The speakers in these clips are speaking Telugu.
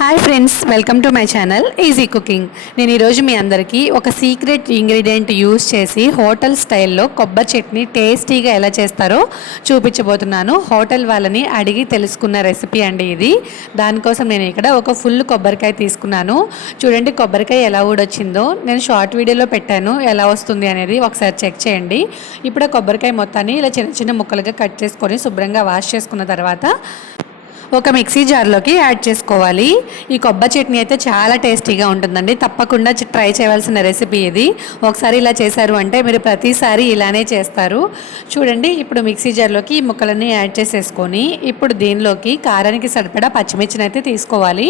Hi friends welcome to my channel easy cooking నేను ఈరోజు మీ అందరికీ ఒక సీక్రెట్ ఇంగ్రీడియంట్ యూస్ చేసి హోటల్ స్టైల్లో కొబ్బరి చట్నీ టేస్టీగా ఎలా చేస్తారో చూపించబోతున్నాను. హోటల్ వాళ్ళని అడిగి తెలుసుకున్న రెసిపీ అండి ఇది. దానికోసం నేను ఇక్కడ ఒక ఫుల్ కొబ్బరికాయ తీసుకున్నాను. చూడండి కొబ్బరికాయ ఎలా ఊడొచ్చిందో. నేను షార్ట్ వీడియోలో పెట్టాను ఎలా వస్తుంది అనేది ఒకసారి చెక్ చేయండి. ఇప్పుడు కొబ్బరికాయ మొత్తాన్ని ఇలా చిన్న చిన్న ముక్కలుగా కట్ చేసుకొని శుభ్రంగా వాష్ చేసుకున్న తర్వాత ఒక మిక్సీ జార్లోకి యాడ్ చేసుకోవాలి. ఈ కొబ్బరి చట్నీ అయితే చాలా టేస్టీగా ఉంటుందండి. తప్పకుండా ట్రై చేయవలసిన రెసిపీ ఇది. ఒకసారి ఇలా చేశారు అంటే మీరు ప్రతిసారి ఇలానే చేస్తారు. చూడండి ఇప్పుడు మిక్సీ జార్లోకి ఈ ముక్కలన్నీ యాడ్ చేసేసుకొని ఇప్పుడు దీనిలోకి కారానికి సరిపడా పచ్చిమిర్చిని అయితే తీసుకోవాలి.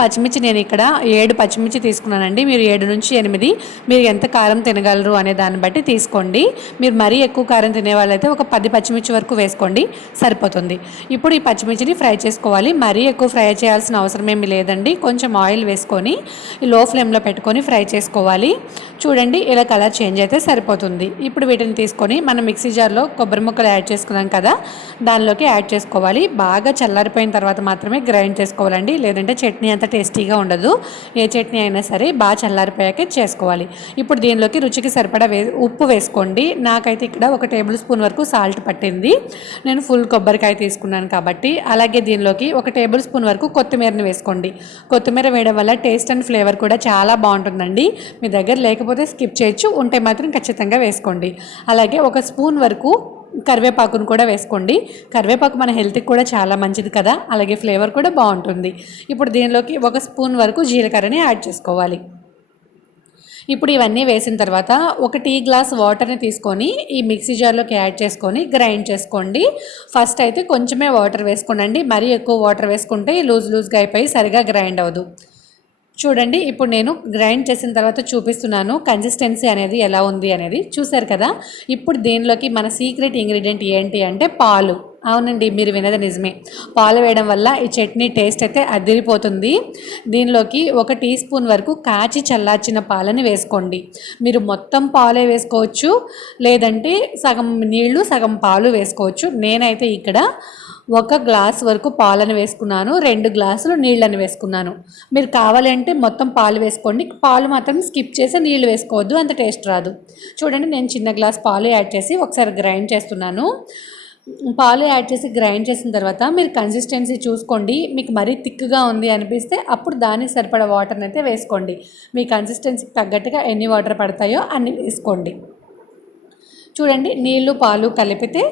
పచ్చిమిర్చి నేను ఇక్కడ ఏడు పచ్చిమిర్చి తీసుకున్నానండి. మీరు ఏడు నుంచి ఎనిమిది మీరు ఎంత కారం తినగలరు అనే దాన్ని బట్టి తీసుకోండి. మీరు మరీ ఎక్కువ కారం తినే వాళ్ళైతే ఒక పది పచ్చిమిర్చి వరకు వేసుకోండి. సరిపోతుంది. ఇప్పుడు ఈ పచ్చిమిర్చిని ఫ్రై వేసుకోవాలి. మరీ ఎక్కువ ఫ్రై చేయాల్సిన అవసరం ఏమీ లేదండి. కొంచెం ఆయిల్ వేసుకొని లో ఫ్లేమ్లో పెట్టుకొని ఫ్రై చేసుకోవాలి. చూడండి ఇలా కలర్ చేంజ్ అయితే సరిపోతుంది. ఇప్పుడు వీటిని తీసుకొని మనం మిక్సీ జార్లో కొబ్బరి ముక్కలు యాడ్ చేసుకున్నాం కదా దానిలోకి యాడ్ చేసుకోవాలి. బాగా చల్లారిపోయిన తర్వాత మాత్రమే గ్రైండ్ చేసుకోవాలండి. లేదంటే చట్నీ అంత టేస్టీగా ఉండదు. ఏ చట్నీ అయినా సరే బాగా చల్లారిపోయాక చేసుకోవాలి. ఇప్పుడు దీనిలోకి రుచికి సరిపడా వే ఉప్పు వేసుకోండి. నాకైతే ఇక్కడ ఒక టేబుల్ స్పూన్ వరకు సాల్ట్ పట్టింది. నేను ఫుల్ కొబ్బరికాయ తీసుకున్నాను కాబట్టి అలాగే దీనిలో దీనిలోకి ఒక టేబుల్ స్పూన్ వరకు కొత్తిమీరని వేసుకోండి. కొత్తిమీర వేయడం వల్ల టేస్ట్ అండ్ ఫ్లేవర్ కూడా చాలా బాగుంటుందండి. మీ దగ్గర లేకపోతే స్కిప్ చేయొచ్చు ఉంటే మాత్రం ఖచ్చితంగా వేసుకోండి. అలాగే ఒక స్పూన్ వరకు కరివేపాకును కూడా వేసుకోండి. కరివేపాకు మన హెల్త్కి కూడా చాలా మంచిది కదా అలాగే ఫ్లేవర్ కూడా బాగుంటుంది. ఇప్పుడు దీనిలోకి ఒక స్పూన్ వరకు జీలకర్రని యాడ్ చేసుకోవాలి. ఇప్పుడు ఇవన్నీ వేసిన తర్వాత ఒక టీ గ్లాస్ వాటర్ని తీసుకొని ఈ మిక్సీ జార్లోకి యాడ్ చేసుకొని గ్రైండ్ చేసుకోండి. ఫస్ట్ అయితే కొంచెమే వాటర్ వేసుకోండి మరీ ఎక్కువ వాటర్ వేసుకుంటే లూజ్ లూజ్గా అయిపోయి సరిగా గ్రైండ్ అవ్వదు. చూడండి ఇప్పుడు నేను గ్రైండ్ చేసిన తర్వాత చూపిస్తున్నాను కన్సిస్టెన్సీ అనేది ఎలా ఉంది అనేది. చూశారు కదా? ఇప్పుడు దీనిలోకి మన సీక్రెట్ ఇంగ్రీడియంట్ ఏంటి అంటే పాలు. అవునండి మీరు వినది నిజమే. పాలు వేయడం వల్ల ఈ చట్నీ టేస్ట్ అయితే అదిరిపోతుంది. దీనిలోకి ఒక టీ స్పూన్ వరకు కాచి చల్లార్చిన పాలని వేసుకోండి. మీరు మొత్తం పాలే వేసుకోవచ్చు లేదంటే సగం నీళ్ళు సగం పాలు వేసుకోవచ్చు. నేనైతే ఇక్కడ ఒక గ్లాస్ వరకు పాలను వేసుకున్నాను రెండు గ్లాసులు నీళ్ళని వేసుకున్నాను. మీరు కావాలంటే మొత్తం పాలు వేసుకోండి. పాలు మాత్రం స్కిప్ చేసి నీళ్ళు వేసుకోవద్దు అంత టేస్ట్ రాదు. చూడండి నేను చిన్న గ్లాస్ పాలు యాడ్ చేసి ఒకసారి గ్రైండ్ చేస్తున్నాను. పాలు యాడ్ చేసి గ్రైండ్ చేసిన తర్వాత మీరు కన్సిస్టెన్సీ చూసుకోండి. మీకు మరీ థిక్గా ఉంది అనిపిస్తే అప్పుడు దానికి సరిపడా వాటర్ని అయితే వేసుకోండి. మీ కన్సిస్టెన్సీకి తగ్గట్టుగా ఎన్ని వాటర్ పడతాయో అన్ని వేసుకోండి. చూడండి నీళ్ళు పాలు కలిపితే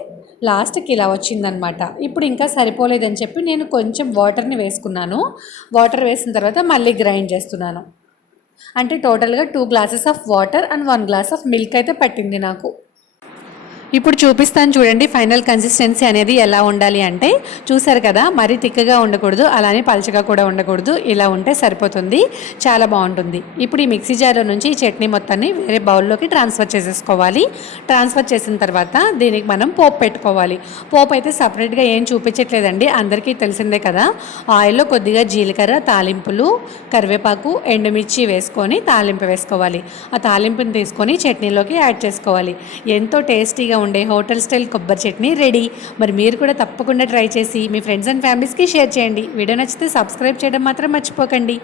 లాస్ట్కి ఇలా వచ్చిందనమాట. ఇప్పుడు ఇంకా సరిపోలేదని చెప్పి నేను కొంచెం వాటర్ని వేసుకున్నాను. వాటర్ వేసిన తర్వాత మళ్ళీ గ్రైండ్ చేస్తున్నాను. అంటే టోటల్గా two glasses of water and one glass of milk అయితే పట్టింది నాకు. ఇప్పుడు చూపిస్తాను చూడండి ఫైనల్ కన్సిస్టెన్సీ అనేది ఎలా ఉండాలి అంటే చూసారు కదా మరీ తిక్కగా ఉండకూడదు అలానే పలచగా కూడా ఉండకూడదు ఇలా ఉంటే సరిపోతుంది చాలా బాగుంటుంది. ఇప్పుడు ఈ మిక్సీ జార్లో నుంచి ఈ చట్నీ మొత్తాన్ని వేరే బౌల్లోకి ట్రాన్స్ఫర్ చేసేసుకోవాలి. ట్రాన్స్ఫర్ చేసిన తర్వాత దీనికి మనం పోపు పెట్టుకోవాలి. పోపు అయితే సపరేట్గా ఏం చూపించట్లేదండి అందరికీ తెలిసిందే కదా. ఆయిల్లో కొద్దిగా జీలకర్ర తాలింపులు కరివేపాకు ఎండుమిర్చి వేసుకొని తాలింపు వేసుకోవాలి. ఆ తాలింపుని తీసుకొని చట్నీలోకి యాడ్ చేసుకోవాలి. ఎంతో టేస్టీగా ఉండే హోటల్ స్టైల్ కొబ్బరి చట్నీ రెడీ. మరి మీరు కూడా తప్పకుండా ట్రై చేసి మీ ఫ్రెండ్స్ అండ్ ఫ్యామిలీస్కి షేర్ చేయండి. వీడియో నచ్చితే సబ్స్క్రైబ్ చేయడం మాత్రం మర్చిపోకండి.